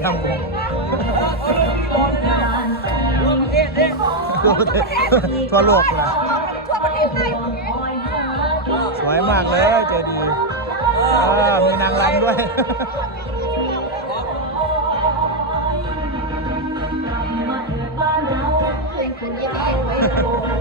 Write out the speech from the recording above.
đang buồn thua luộc là xoáy mạng đấy trời đi à, mì nàng lắm đấy Thank you.